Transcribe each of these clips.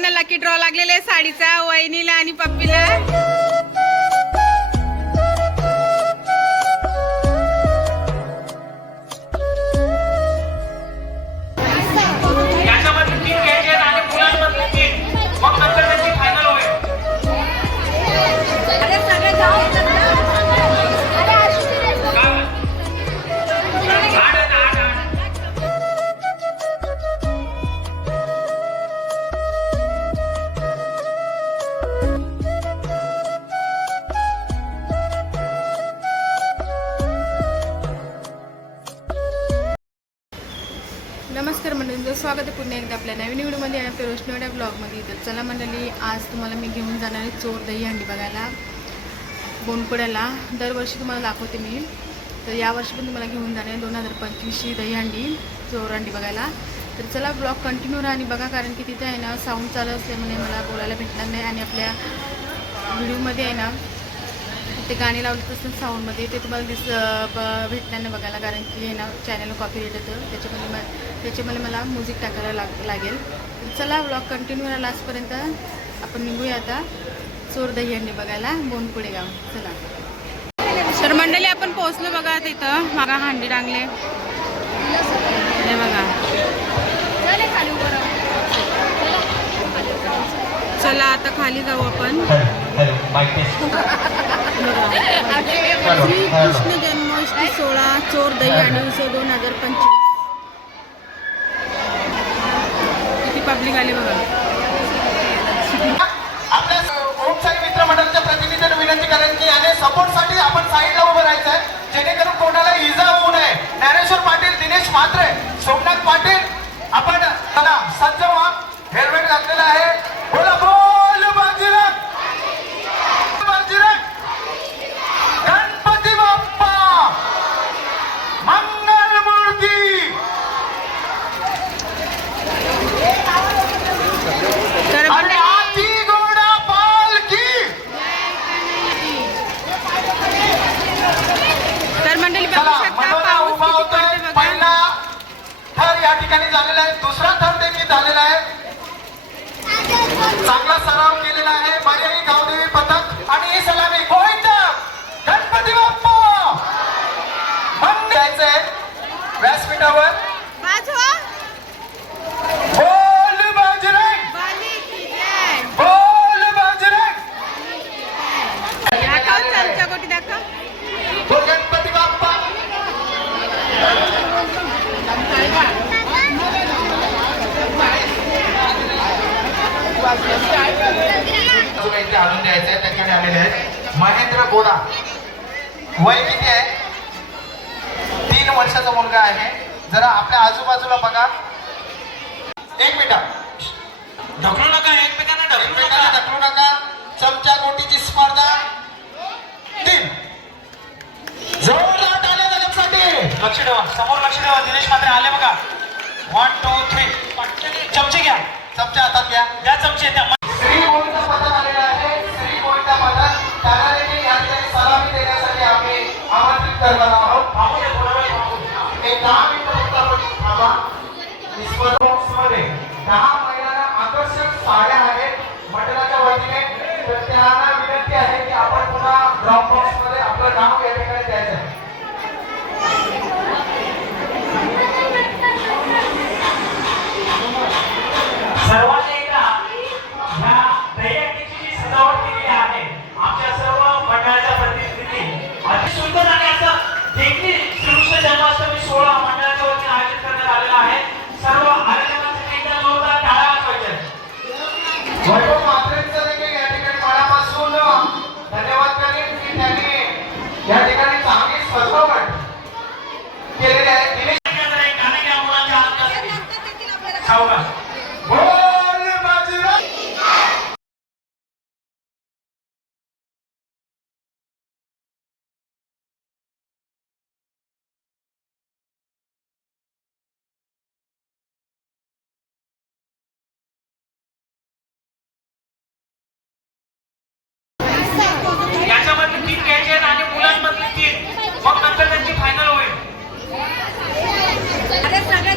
पद्धतीनं lucky draw लागलेला आहे साडीचा वहिनीला आणि पप्पीला. नमस्कार स्वागत आहे पुन्हा एकदा आपल्या नवीन व्हिडिओमध्ये. आणि आपल्या रोशनवाड्या ब्लॉगमध्ये. तर चला मंडळी आज तुम्हाला मी घेऊन जाणार आहे चोर दही हंडी बघायला. बोनपुड्याला. दरवर्षी तुम्हाला दाखवते मी. तर यावर्षी पण तुम्हाला घेऊन जाणार आहे दोन हजार पंचवीसची दही हंडी चोर हंडी बघायला. तर चला ब्लॉग कंटिन्यू राहा आणि बघा कारण की तिथे आहे ना साऊंड चालू असल्यामुळे मला बोलायला भेटणार नाही. आणि आपल्या व्हिडिओमध्ये आहे ना ते गाणी लावले असतात साऊंडमध्ये ते तुम्हाला दिस ब- भेटणार नाही बघायला. कारण की हे ना चॅनल कॉपी रेट येतं. त्याच्यामध्ये म त्याच्यामध्ये मला म्युझिक टाकायला लाग लागेल. चला ब्लॉग कंटिन्यू राहा लास्टपर्यंत. आपण निघूया आता. चोर दही आणि बघायला. बोनपुडे गाव. चला. तर मंडळी आपण पोहोचलो बघा तिथं मागा हांडी डांगले बघा. चला आता खाली जाऊ आपण. Hello mic test Shri Krishna Janmashtami सोळा चोर दही आणि उत्सव दोन हजार पंचवीस. किती पब्लिक आली बघा. आपल्या ओमसाई मित्र मंडळाच्या प्रतिनिधींना विनंती करेन की याने सपोर्टसाठी आपण साईडला उभं राहायचं आहे जेणेकरून कोणाला इजा होऊ नये. ज्ञानेश्वर पाटील दिनेश म्हात्रे सोमनाथ पाटील आपण चला सज्ज व्हा. हेल्मेट घातलेलं आहे बोला बोल बाजीराव बाजीराव गणपती बाप्पा मंगल मूर्ती तर आणि मंडळी आती घोडा पालखी तर मंडळी बघू चला शकता मनोरा पाऊस उभा किती होतोय पडते बघा पहिला थर या ठिकाणी झालेला आहे. दुसरा थर देखील झालेला आहे. चांगला सराव केलेला आहे. मर्यादी गावदेवी पथक आणि ही सलामी. गोविंद गणपती बाप्पा! बंद द्यायचंय. व्यासपीठावर वाजवा बोल बाजरंग बाली की जय. बोल बाजरंग दाखव चमचा कोटी दाखव बोल गणपती बाप्पा अजून इथे आणून द्यायचं आहे त्याच्याकडे आलेले आहेत. महेंद्र गोडा वय किती आहे? तीन वर्षाचा मुलगा आहे. जरा आपल्या आजूबाजूला बघा. एक मिनिट. ढकलू नका एकमेकांना ढकलू नका. ढकलू नका. चमचा गोटीची स्पर्धा. तीन. जोरदार टाळ्या त्याच्यासाठी लक्ष ठेवा समोर लक्ष ठेवा. दिनेश मात्रे आले बघा. वन टू थ्री चमचे घ्या. चमचा हातात घ्या. द्या चमचे त्या करणार आहोत एक दहा मिनिटं फक्त आपण थांबा बॉक्समध्ये दहा महिलांना आकर्षक साड्या आहेत मंडळाच्या वतीने तर त्यांना विनंती आहे की आपण पुन्हा ड्रॉप बॉक्समध्ये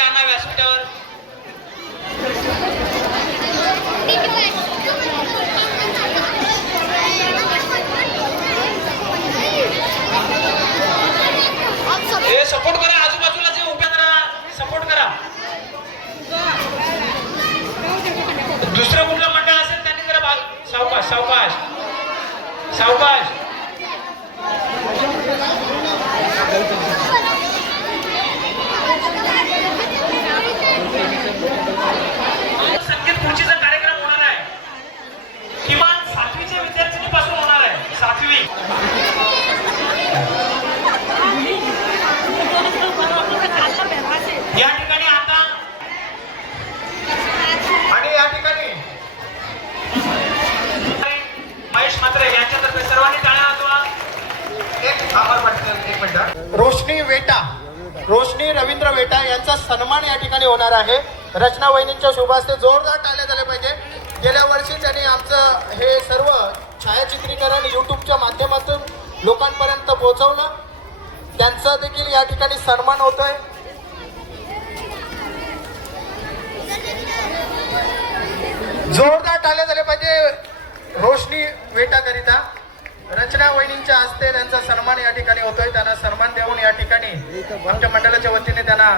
आणा व्यासपीठावर हे सपोर्ट करा आजूबाजूला जे उभे करा सपोर्ट करा दुसरं कुठलं मंडळ असेल त्यांनी जरा बाजू सावकाश सावकाश सावकाश संगीत खुर्चीचा कार्यक्रम होणार आहे किमान सातवीच्या विद्यार्थिनीपासून होणार आहे सातवी या ठिकाणी आता आणि या ठिकाणी महेश मात्रे यांच्यातर्फे सर्वांनी टाळ्या वाजवा एक आभार वाटतं एक मिनिट रोशनी वेटा रोशनी रवींद्र वेटा यांचा सन्मान या ठिकाणी होणार आहे. रचना वहिनींच्या शुभ जोरदार टाळल्या झाले पाहिजे. गेल्या वर्षी त्यांनी आमचं हे सर्व छायाचित्रीकरण युट्यूबच्या माध्यमातून लोकांपर्यंत पोहोचवलं. त्यांचा देखील या ठिकाणी सन्मान होतोय. जोरदार टाळल्या झाले पाहिजे रोशनी वेटाकरिता. रचना वहिनींच्या हस्ते त्यांचा सन्मान या ठिकाणी होतोय. त्यांना सन्मान देऊन या ठिकाणी आमच्या मंडळाच्या वतीने त्यांना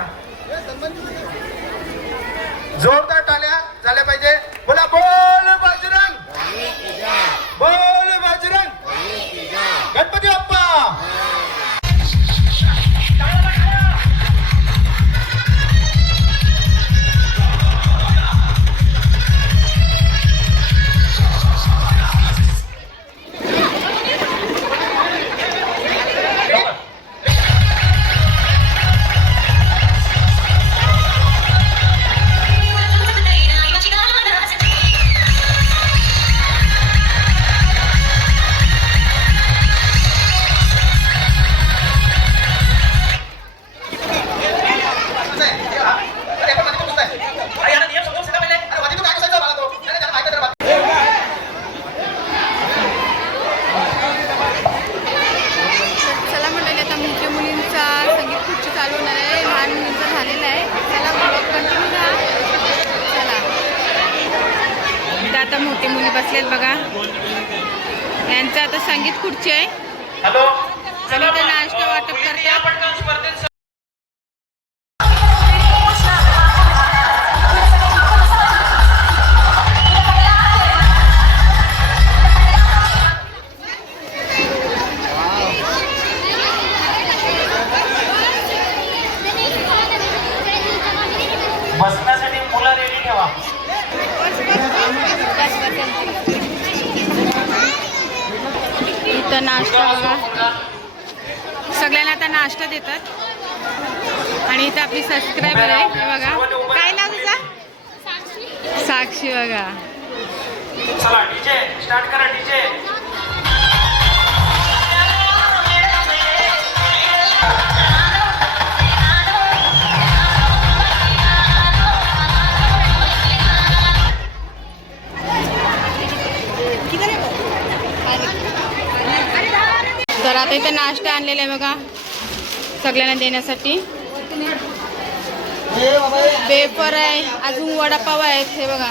जोरदार टाळ्या झाल्या पाहिजे. बोला बोल बजरंग बोल. आता मोठी मुली बसल्यात बघा. यांचं आता संगीत खुर्ची आहे. नाश्ता वाटप करतात. साक्षी बघा. चला डीजे स्टार्ट करा डीजे तर आता इथं नाश्ता आणलेला आहे बघा सगळ्यांना देण्यासाठी. पेपर आहे अजून वडापाव आहेत हे बघा.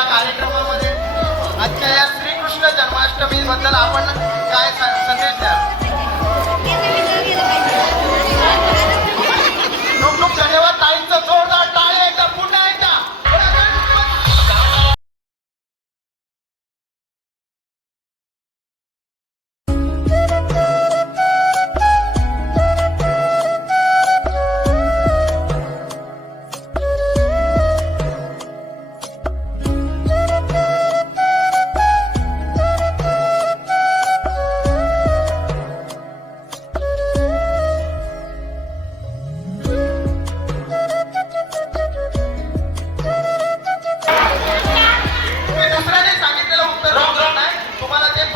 या कार्यक्रमामध्ये आजच्या या श्रीकृष्ण जन्माष्टमीबद्दल आपण काय संदेश द्या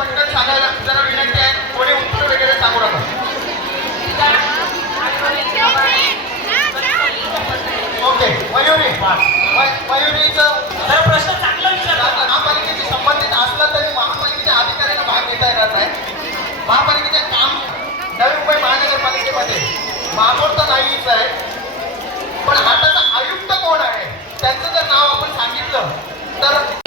पटकन सांगायला जरा विनंती आहे. कोणी उत्तर वगैरे सांगू नका. ओके मयुरी. मयुरीचं प्रश्न चांगला विचारला. महापालिकेशी संबंधित असला तरी महापालिकेच्या अधिकाऱ्यांना भाग घेता येणार नाही. महापालिकेचे काम नवी मुंबई महानगरपालिकेमध्ये महापौर तर नाहीच आहे. पण आताचा आयुक्त कोण आहे? त्यांचं जर नाव आपण सांगितलं तर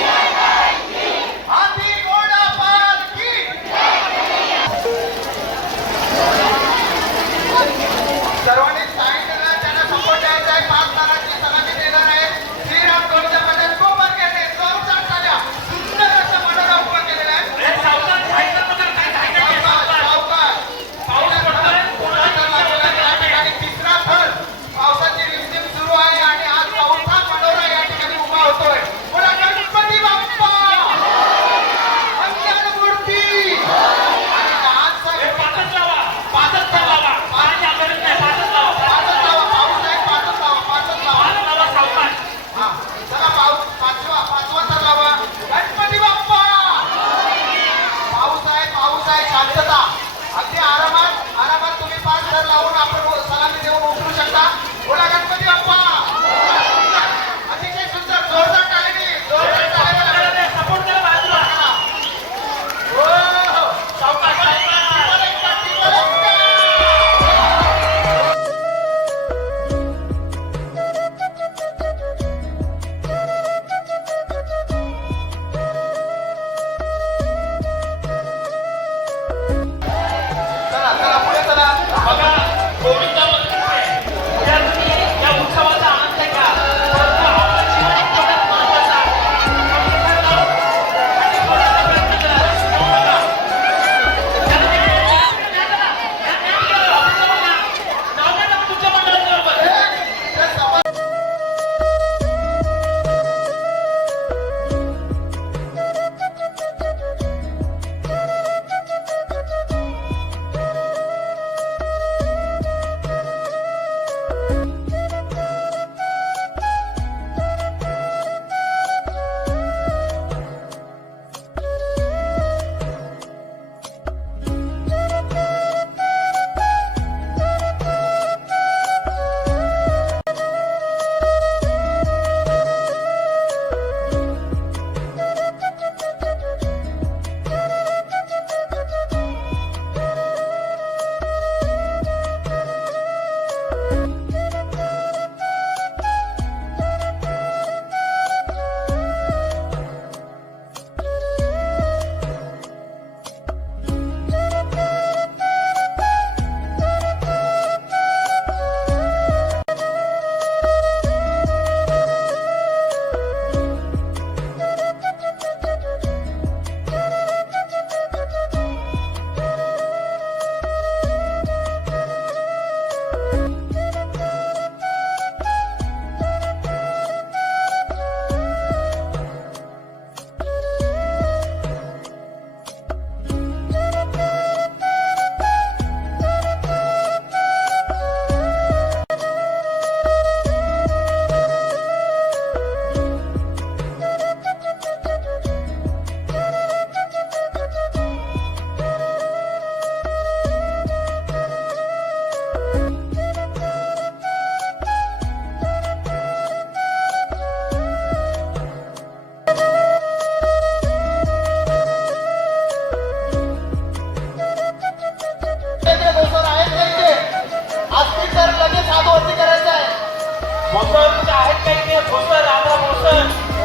भोसरचे आहेत काही ते राधा भोसर.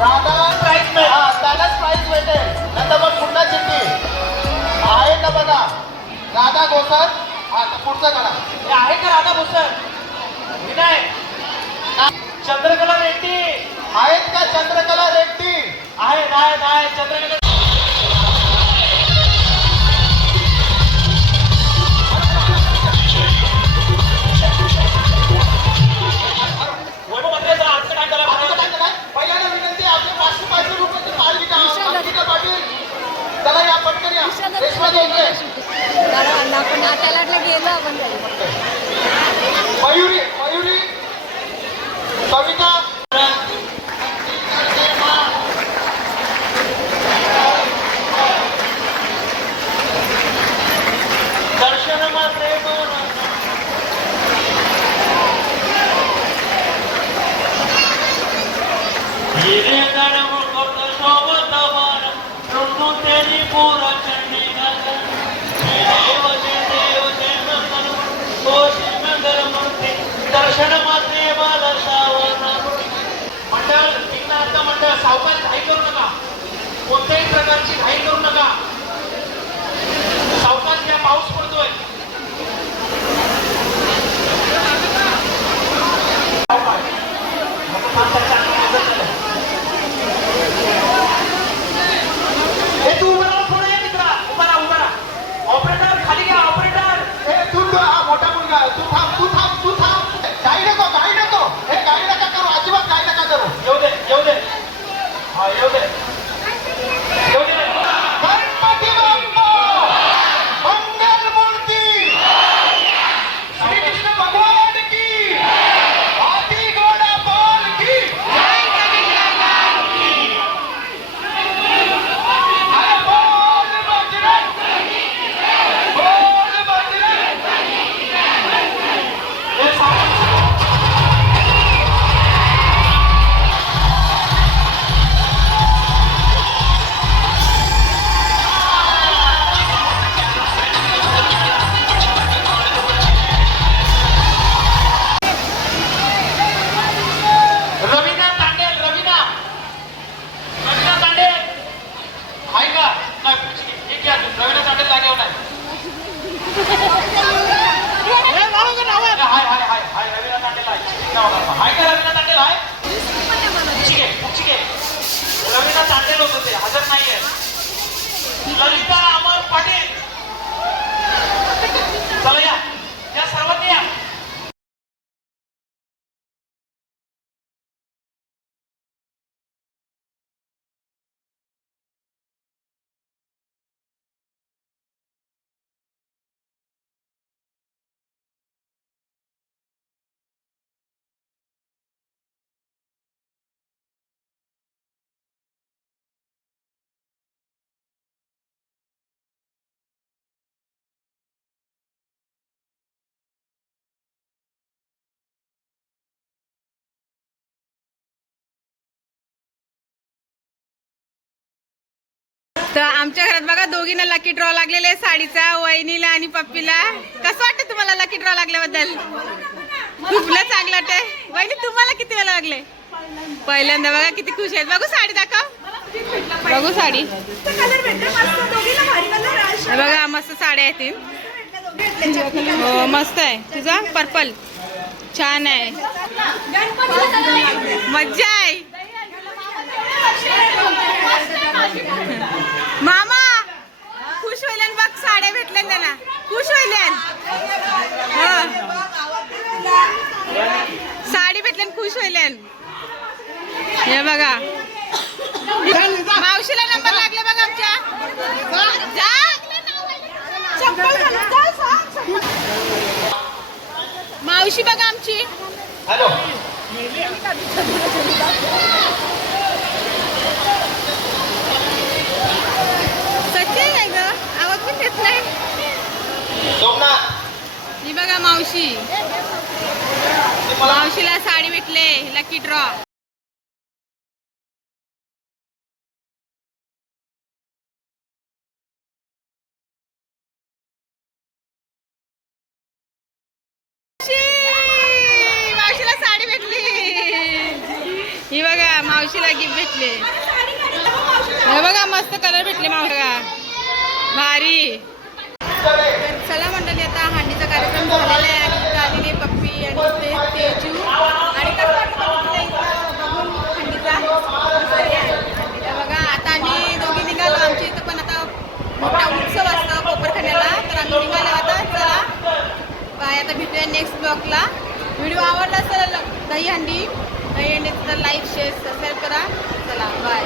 राधा प्राईज मिळेल. हा त्यालाच प्राईज भेटेल मग पुन्हा चिठ्ठी आहे ना बघा. राधा भोसर. हा पुढचं करा हे आहे का राधा भोसर? विनय. चंद्रकला रेड्डी. आहेत का चंद्रकला रेड्डी? आहे आहेत. चंद्रकला आपण आता लागलं गेलो आपण तर आमच्या घरात बघा दोघींना लकी ड्रॉ लागलेले आहे. साडीचा वहिनीला आणि पप्पीला. कसं वाटतं तुम्हाला लकी ड्रॉ लागल्याबद्दल? खूपला चांगलं वाटतंय. वहिनी तुम्हाला किती वेळा लागले? पहिल्यांदा बघा किती खुश आहेत. बघू साडी दाखव. बघू साडी. बघा मस्त साड्या आहेत हो मस्त आहे. तुझा? पर्पल छान आहे. मज्जा आहे. मामा खुश होईल बघ साड्या भेटल्या त्यांना खुश होईल्यान हो. साडी भेटल्यान खुश होईल्यान हे बघा. मावशीला नंबर लागला बघ आमच्या. मावशी बघा आमची. हॅलो. पण नाही. बघा मावशी. मावशीला साडी भेटले लकी ड्रॉ मावशीला साडी भेटली. ही बघा मावशीला गिफ्ट भेटले हे बघा मस्त कलर भेटले मावशीला भारी तर चला मंडळी आता हांडीचा कार्यक्रम झालेला आहे आणि इथं पप्पी आणि ते तेजू. आणि बघून हंडीचा? बघा. आता आम्ही दोघी निघालो. आमच्या इथं पण आता मोठा उत्सव असतो कोपरखान्याला. तर आम्ही निघालो आता. चला. बाय. आता भेटूया नेक्स्ट ब्लॉगला व्हिडिओ आवडला असेल दही हंडी दही हंडी तर लाईक शेअर सबस्क्राईब करा. चला. बाय